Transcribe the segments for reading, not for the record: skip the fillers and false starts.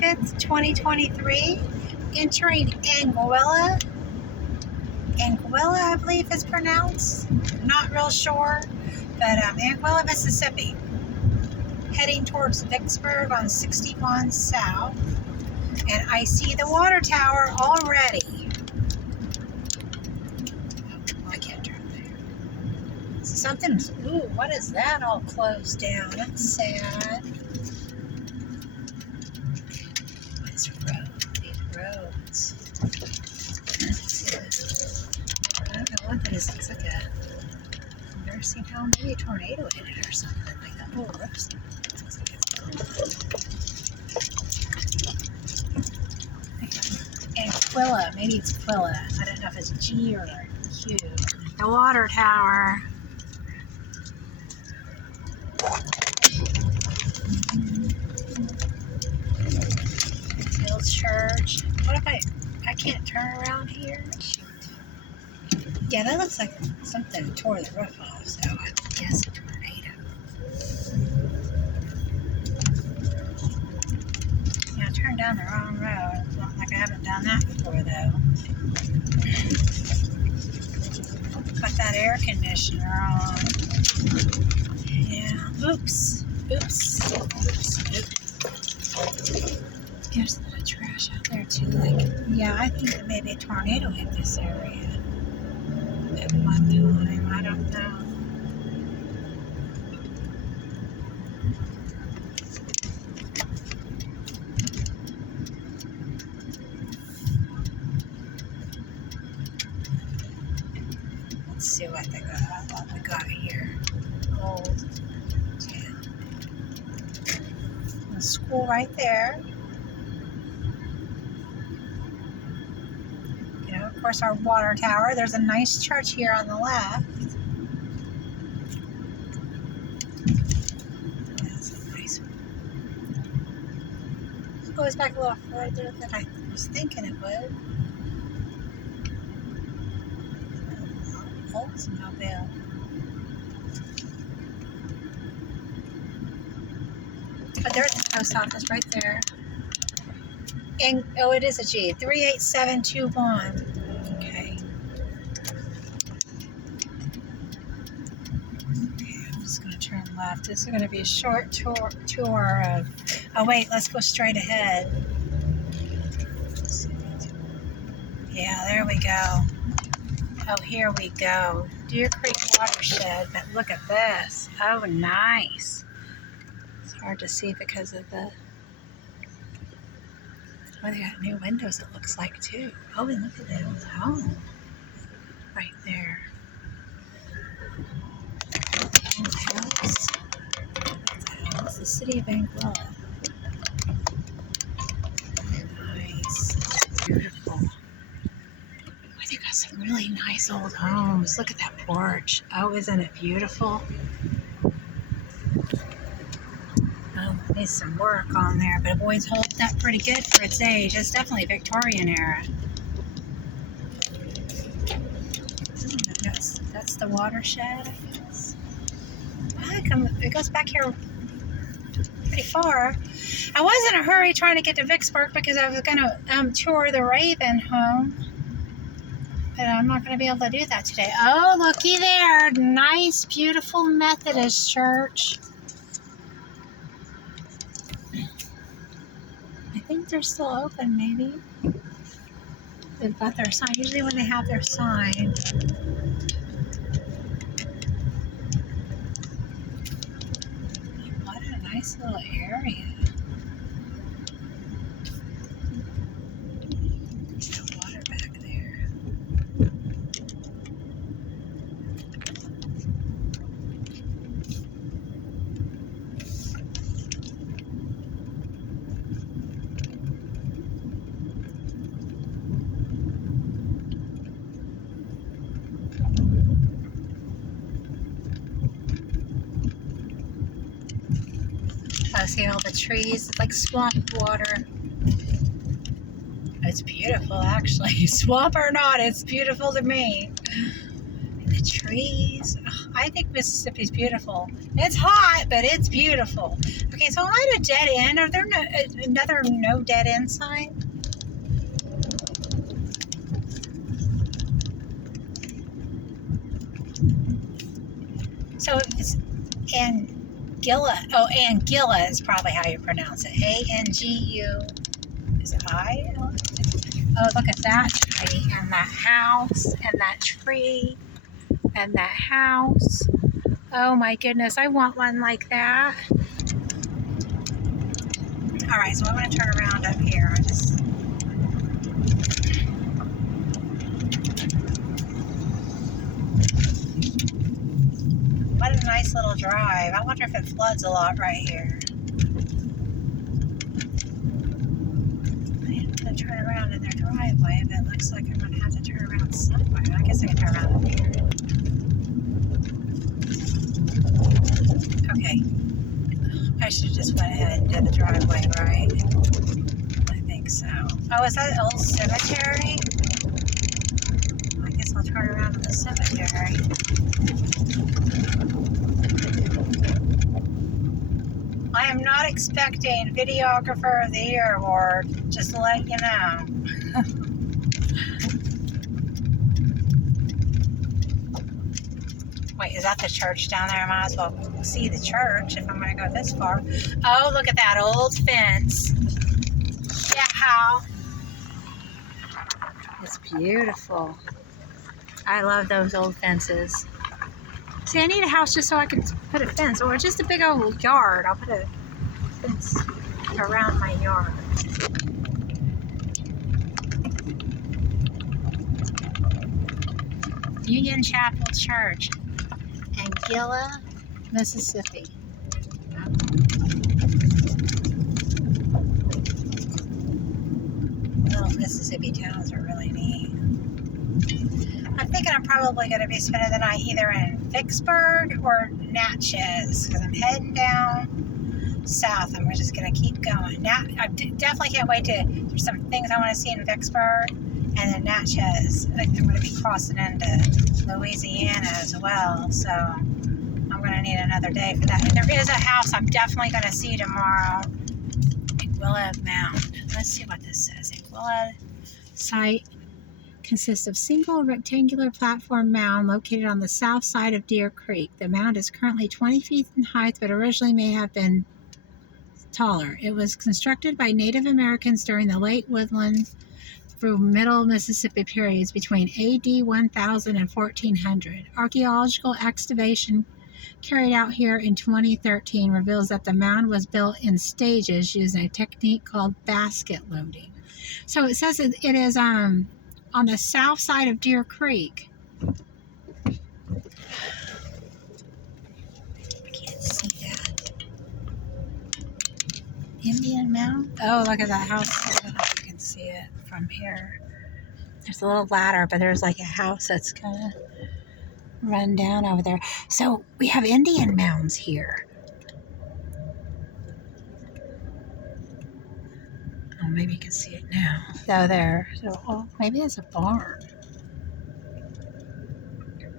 25th, 2023. Entering Anguilla. Anguilla, I believe it's pronounced. Not real sure. But Anguilla, Mississippi. Heading towards Vicksburg on 61 South. And I see the water tower already. Oh, I can't turn there. Something's, ooh, what is that all closed down? That's sad. What's roads? I don't know what that is. It looks like a nursing home, maybe a tornado hit it or something like that. Oh, whoops. Anguilla, maybe it's Quilla. I don't know if it's G or Q. The water tower. Hill Church. What if I can't turn around here? Shoot. Yeah, that looks like something tore the roof off, so I guess a tornado. Yeah, I turned down the wrong road. It's not like I haven't done that before, though. Put that air conditioner on. Yeah, oops. There's a lot of trash out there, too. Like, yeah, I think that maybe a tornado hit this area at one time. I don't know. Let's see what we got here. Old town. The school right there. You know, of course, our water tower. There's a nice church here on the left. That's a nice one. It goes back a little further than I was thinking it would. Oldsmobile. But there's the post office right there. And oh, it is a G. 38721. Okay. I'm just going to turn left. This is going to be a short tour of. Oh wait, let's go straight ahead. Yeah, there we go. Oh, here we go. Deer Creek Watershed, but look at this. Oh, nice. It's hard to see because of the... Oh, they got new windows, it looks like, too. Oh, and look at that old home. Right there. Old house. That's the city of Anguilla. Nice. Beautiful. They got some really nice old homes. Look at that porch. Oh, isn't it beautiful? Oh, needs some work on there, but it always holds up pretty good for its age. It's definitely Victorian era. That's the watershed, I guess. It goes back here pretty far. I was in a hurry trying to get to Vicksburg because I was going to tour the Raven home. But I'm not going to be able to do that today. Oh, looky there. Nice, beautiful Methodist church. I think they're still open, maybe. They've got their sign. Usually when they have their sign. What a nice little area. I see all the trees. It's like swamp water. It's beautiful, actually. Swamp or not, it's beautiful to me. The trees. Oh, I think Mississippi's beautiful. It's hot, but it's beautiful. Okay, so am I at a dead end? Are there another no dead end sign? So it's Anguilla. Oh, Anguilla is probably how you pronounce it. A-N-G-U. Is it I? Oh, look at that tree and that house and that tree and that house. Oh my goodness, I want one like that. All right, so I'm going to turn around up here. What a nice little drive. I wonder if it floods a lot right here. I'm going to turn around in their driveway, but it looks like I'm going to have to turn around somewhere. I guess I can turn around up here. Okay. I should have just went ahead and did the driveway, right? I think so. Oh, is that an old cemetery? I guess I'll turn around at the cemetery. I am not expecting Videographer of the Year award, just to let you know. Wait, is that the church down there? I might as well see the church if I'm going to go this far. Oh, look at that old fence. Yeah, how? It's beautiful. I love those old fences. See, I need a house just so I can put a fence, or just a big old yard. I'll put a fence around my yard. Union Chapel Church, Anguilla, Mississippi. Little Mississippi towns are really neat. I'm thinking I'm probably going to be spending the night either in Vicksburg or Natchez, because I'm heading down south. I'm just going to keep going. I definitely can't wait to. There's some things I want to see in Vicksburg, and then Natchez. I'm going to be crossing into Louisiana as well, so I'm going to need another day for that. And there is a house I'm definitely going to see tomorrow. Anguilla Mound. Let's see what this says. Anguilla site consists of single rectangular platform mound located on the south side of Deer Creek. The mound is currently 20 feet in height, but originally may have been taller. It was constructed by Native Americans during the late woodland through middle Mississippi periods between AD 1000 and 1400. Archaeological excavation carried out here in 2013 reveals that the mound was built in stages using a technique called basket loading. So it says it is on the south side of Deer Creek. I can't see that. Indian Mound? Oh, look at that house. I don't know if you can see it from here. There's a little ladder, but there's like a house that's kind of run down over there. So we have Indian mounds here. Oh, maybe you can see it now. So there. So, oh, maybe it's a barn.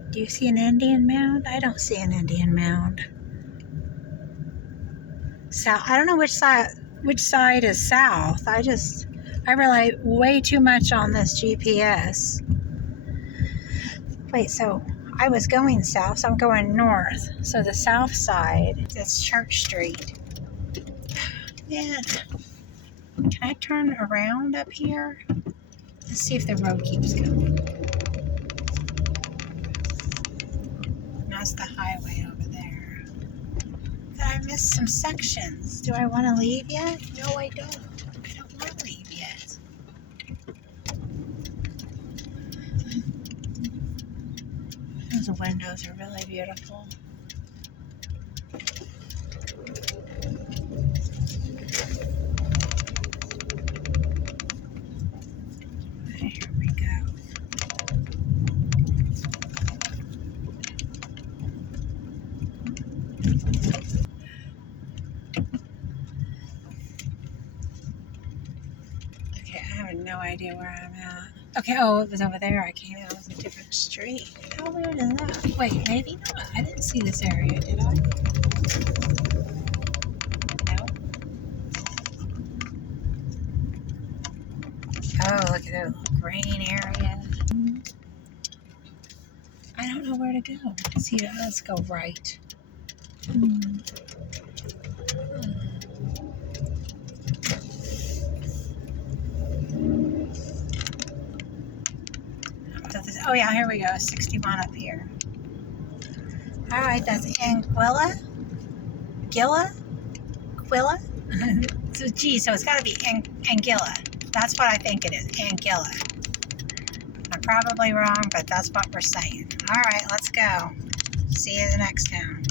Do you see an Indian mound? I don't see an Indian mound. So I don't know which side is south. I rely way too much on this GPS. Wait, so I was going south, so I'm going north. So the south side is Church Street. Man, can I turn around up here? Let's see if the road keeps going. That's the highway over there. But I missed some sections. Do I want to leave yet? No, I don't. I don't want to leave yet. Those windows are really beautiful. Here we go. Okay, I have no idea where I'm at. Okay, oh, it was over there. I came out. It was a different street. How weird is that? Wait, maybe not. I didn't see this area, did I? No. Oh, look at that little green area. I don't know where to go. See, let's go right. Oh yeah, here we go. 61 up here. All right, that's Anguilla. Quilla. So gee, so it's got to be Anguilla. That's what I think it is. Anguilla. I'm probably wrong, but that's what we're saying. All right, let's go. See you in the next town.